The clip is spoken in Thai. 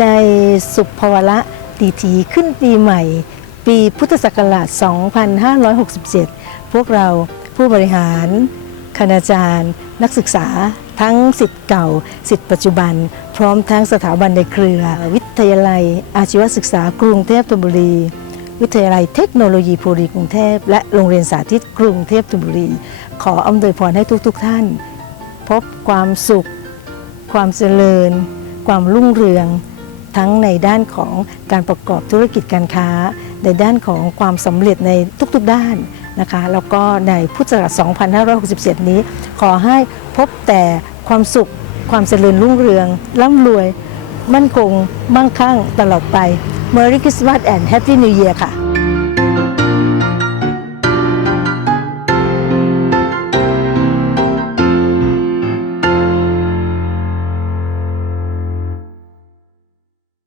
ในสุขภวละดีทีขึ้นปีใหม่ ปีพุทธศักราช 2567 พวกเราผู้บริหาร คณาจารย์ นักศึกษา ทั้งสิทธิ์เก่าสิทธิ์ปัจจุบัน พร้อมทั้งสถาบันในเครือ วิทยาลัย อาชีวศึกษากรุงเทพธนบุรี วิทยาลัยเทคโนโลยีภูรีกรุงเทพ และโรงเรียนสาธิตกรุงเทพธนบุรี ขออำนวยพรให้ทุกๆทท่าน พบความสุข ความเจริญ ความรุ่งเรือง ทั้งในด้านของการประกอบธุรกิจการค้า ในด้านของความสำเร็จในทุกๆด้านนะคะ แล้วก็ในพุทธศักราช 2567 นี้ ขอให้พบแต่ความสุข ความเจริญรุ่งเรืองร่ำรวย มั่นคง มั่งคั่งตลอดไป Merry Christmas and Happy New Year ค่ะ